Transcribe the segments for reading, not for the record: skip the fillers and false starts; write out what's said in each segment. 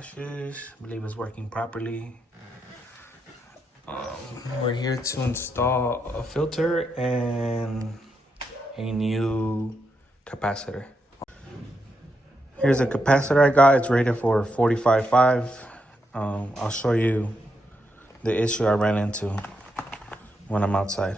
flashes. I believe it's working properly. We're here to install a filter and a new capacitor. Here's a capacitor I got. It's rated for 45.5. I'll show you the issue I ran into when I'm outside.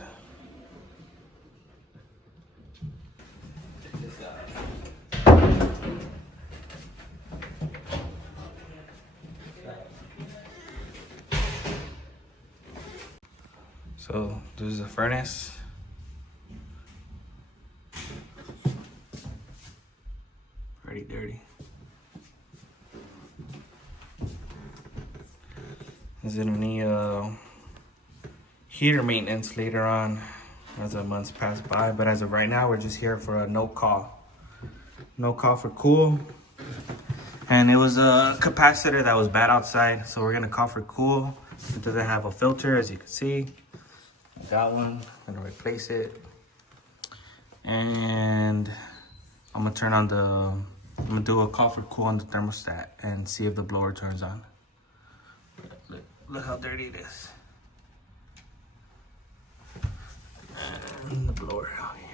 So this is the furnace. Pretty dirty. Is it any heater maintenance later on as the months pass by? But as of right now, we're just here for a no call. No call for cool. And it was a capacitor that was bad outside, so we're gonna call for cool. It doesn't have a filter, as you can see. I got one. I'm gonna replace it. And I'm gonna turn on I'm gonna do a call for cool on the thermostat and see if the blower turns on. Look how dirty it is. And the blower out here.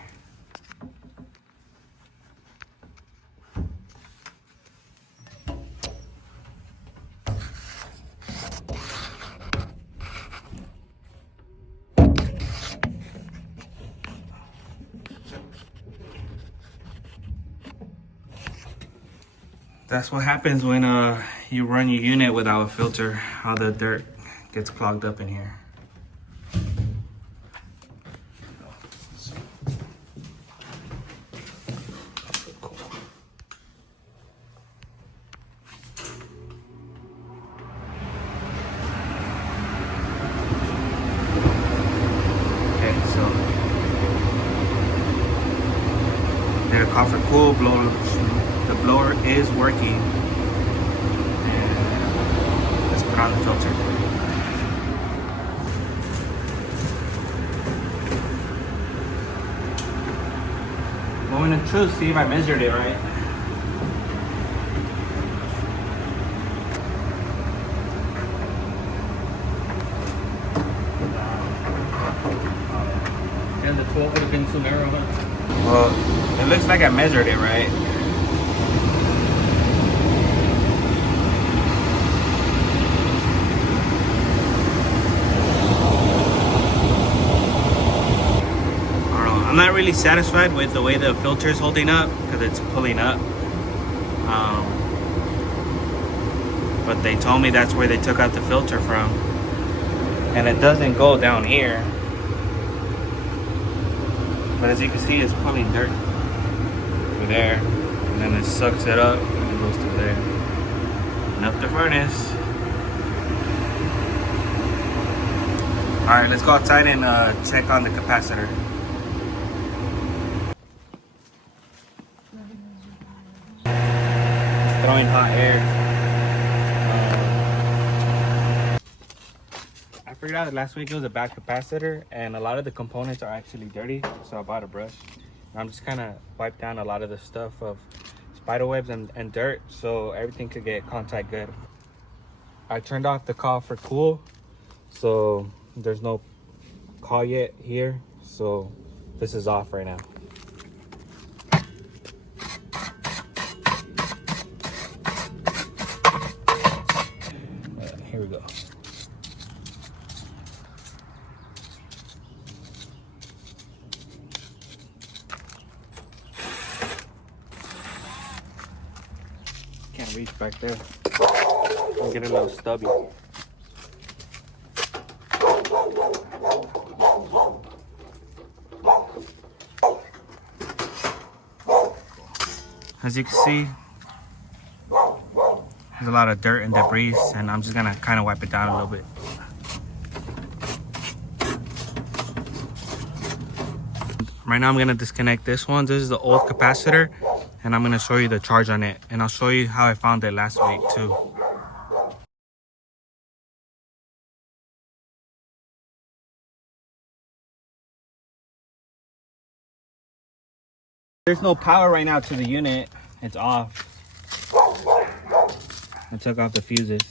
That's what happens when you run your unit without a filter. All the dirt gets clogged up in here. Okay, so did a call for cool blower. The blower is working. And let's put on the filter. Moment of truth, see if I measured it right. And the 12 would have been too narrow, huh? Well, it looks like I measured it right. I'm not really satisfied with the way the filter is holding up because it's pulling up. But they told me that's where they took out the filter from. And it doesn't go down here. But as you can see, it's pulling dirt through there. And then it sucks it up and it goes through there. And up the furnace. Alright, let's go outside and check on the capacitor. Throwing hot air. I figured out last week it was a bad capacitor and a lot of the components are actually dirty, so I bought a brush. And I'm just kind of wiped down a lot of the stuff of spider webs and dirt so everything could get contact good. I turned off the call for cool, so there's no call yet here, so this is off right now. Here we go. Can't reach back there. I'll get a little stubby. As you can see, there's a lot of dirt and debris, and I'm just gonna kind of wipe it down a little bit. Right now I'm gonna disconnect this one. This is the old capacitor, and I'm gonna show you the charge on it, and I'll show you how I found it last week too. There's no power right now to the unit. It's off. I took off the fuses.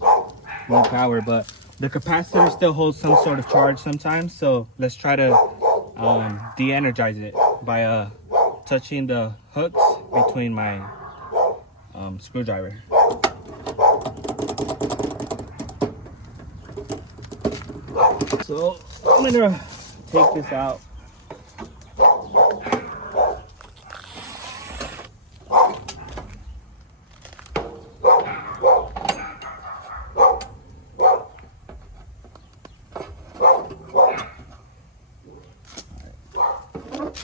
No power, but the capacitor still holds some sort of charge sometimes. So let's try to de-energize it by touching the hooks between my screwdriver. So I'm gonna take this out.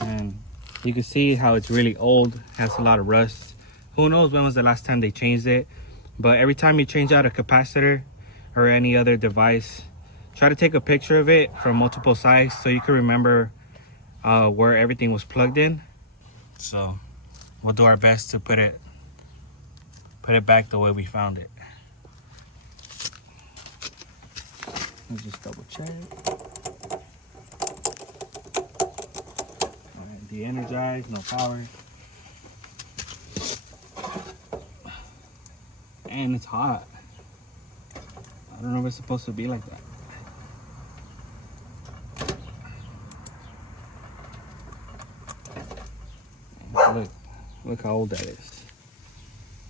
And you can see how it's really old, has a lot of rust. Who knows when was the last time they changed it? But every time you change out a capacitor or any other device, try to take a picture of it from multiple sides so you can remember where everything was plugged in. So we'll do our best to put it back the way we found it. Let's just double check. Alright, de-energized, no power. And it's hot. I don't know if it's supposed to be like that. Look how old that is.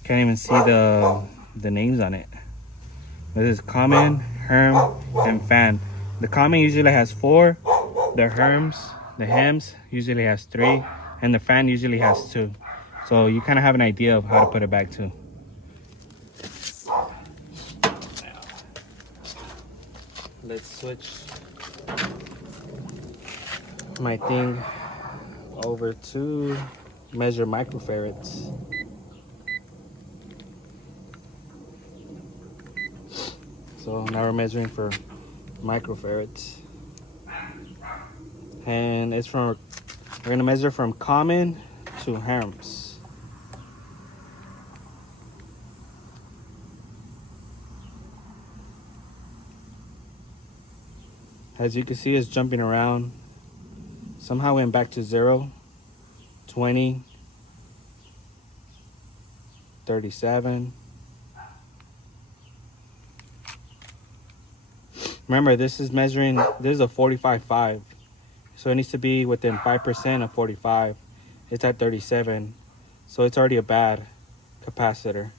Can't even see the names on it. This is common, herm, and fan. The common usually has 4. The hems usually has 3, and the fan usually has 2. So you kind of have an idea of how to put it back too. Let's switch my thing over to measure microfarads. So now we're measuring for microfarads, and we're gonna measure from common to herms. As you can see, it's jumping around. Somehow went back to 0, 20, 37. Remember, this is a 45.5. So it needs to be within 5% of 45. It's at 37. So it's already a bad capacitor.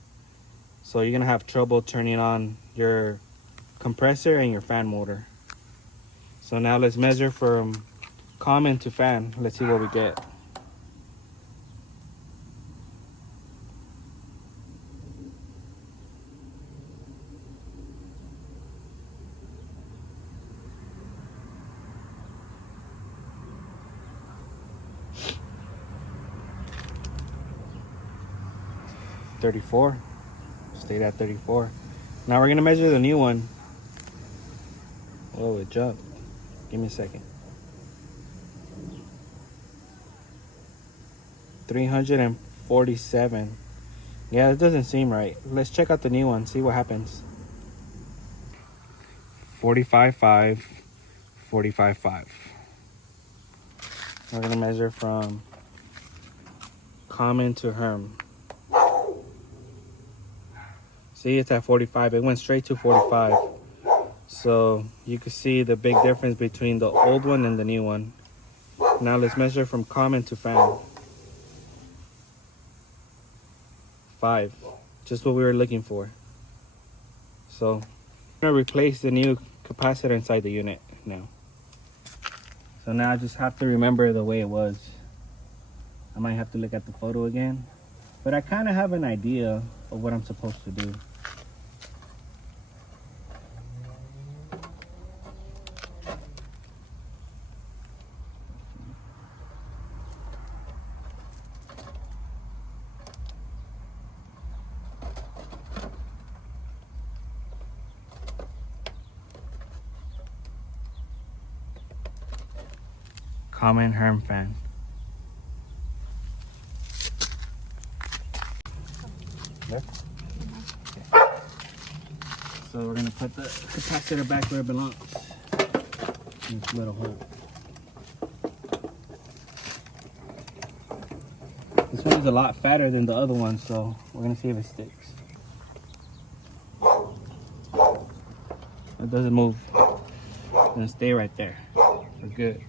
So you're gonna have trouble turning on your compressor and your fan motor. So now let's measure from common to fan. Let's see what we get. $34. Stayed at 34. Now we're gonna measure the new one. Oh, it jumped. Give me a second. 347. Yeah, it doesn't seem right. Let's check out the new one, see what happens. 45.5, 45.5. We're gonna measure from common to herm. See, it's at 45. It went straight to 45. So you can see the big difference between the old one and the new one. Now let's measure from common to fan. 5, just what we were looking for. So I'm gonna replace the new capacitor inside the unit now. So now I just have to remember the way it was. I might have to look at the photo again, but I kind of have an idea of what I'm supposed to do. Common herm fan. There? Okay. So we're gonna put the capacitor back where it belongs. In this little hole. This one is a lot fatter than the other one, so we're gonna see if it sticks. It doesn't move. It's gonna stay right there. We're good.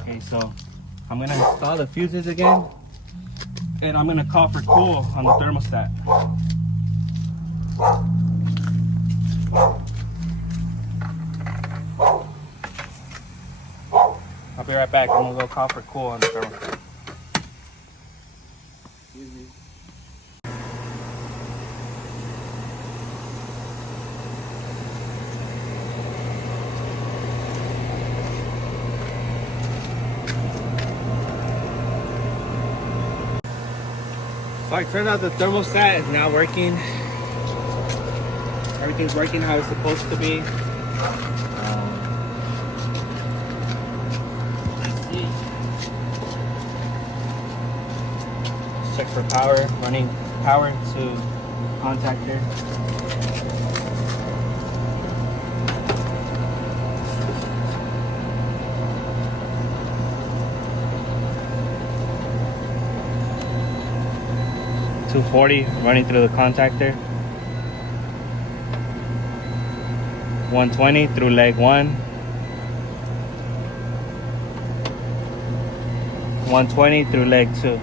Okay, so I'm gonna install the fuses again, and I'm gonna call for cool on the thermostat. I'll be right back. I'm gonna go call for cool on the thermostat. So it turns out the thermostat is now working. Everything's working how it's supposed to be. Let's see. Let's check for power. Running power to contactor. $240 running through the contactor. 120 through leg 1. 120 through leg 2.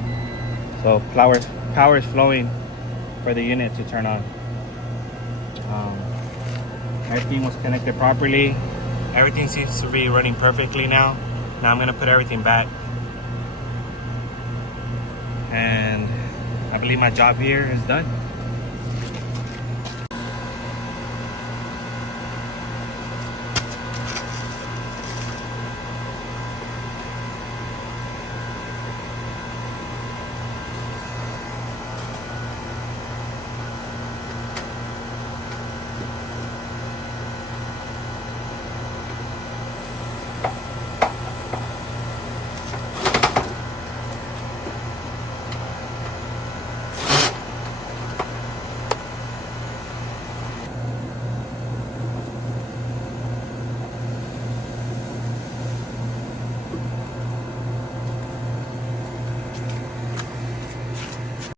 So power is flowing for the unit to turn on. Everything was connected properly. Everything seems to be running perfectly now. Now I'm gonna put everything back. And I believe my job here is done.